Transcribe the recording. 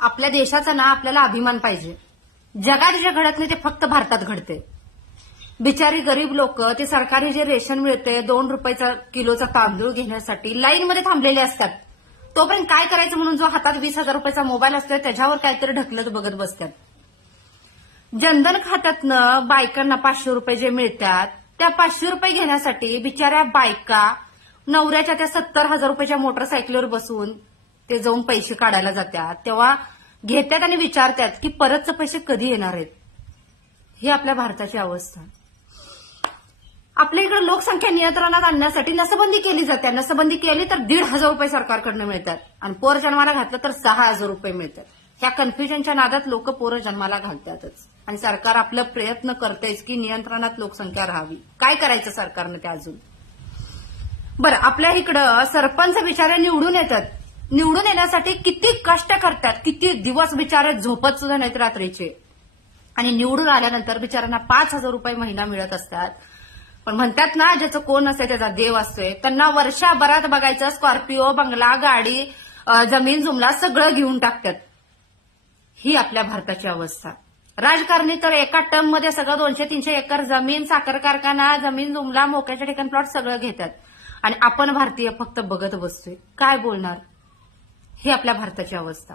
आपल्या देशाचा ना आपल्याला अभिमान पाहिजे. जगात जे घडत नाही ते फक्त भारतात घडते. बिचारी गरीब लोक ते सरकारी जे रेशन मिळते 2 रुपयाचा किलोचा तांदूळ घेण्यासाठी लाईनमध्ये थांबलेले असतात. तोपर्यंत काय करायचं म्हणून जो हातात 20,000 रुपयाचा मोबाईल असतो त्याच्यावर काहीतरी ढकलत बघत बसतात. जनधन खात्यातनं बायकांना 500 रुपये जे मिळतात त्या 500 रुपये घेण्यासाठी बिचाऱ्या बायका नवऱ्याच्या त्या 70,000 रुपयाच्या मोटरसायकलीवर बसून ते जाऊन पैसे काढायला जातात. तेव्हा घेतात आणि विचारतात की परतचे पैसे कधी येणार आहेत. ही आपल्या भारताची अवस्था. आपल्या इकडे लोकसंख्या नियंत्रणात आणण्यासाठी नसबंदी केली जाते. नसबंदी केली तर 1,500 रुपये सरकारकडनं मिळतात आणि पोर जन्माला घातलं तर 6,000 रुपये मिळतात. ह्या कन्फ्युजनच्या नादात लोक पोरं जन्माला घालतातच आणि सरकार आपलं प्रयत्न करतेच की नियंत्रणात लोकसंख्या राहावी. काय करायचं सरकारनं ते अजून. बरं, आपल्या इकडं सरपंच बिचारे निवडून येतात. निवडून येण्यासाठी किती कष्ट करतात, किती दिवस बिचारे झोपत सुद्धा नाहीत रात्रीचे. आणि निवडून आल्यानंतर बिचाऱ्यांना 5,000 रुपये महिना मिळत असतात. पण म्हणतात ना ज्याचं कोण असते त्याचा देव असतोय. त्यांना वर्षभरात बघायचं स्कॉर्पिओ, बंगला, गाडी, जमीन जुमला सगळं घेऊन टाकतात. ही आपल्या भारताची अवस्था. राजकारणी तर एका टर्म मध्ये सगळं 200-300 एकर जमीन, साखर कारखाना, जमीन जुमला, मोक्याच्या ठिकाणी प्लॉट सगळं घेतात आणि आपण भारतीय फक्त बघत बसतोय. काय बोलणार. ही आपल्या भारताची अवस्था.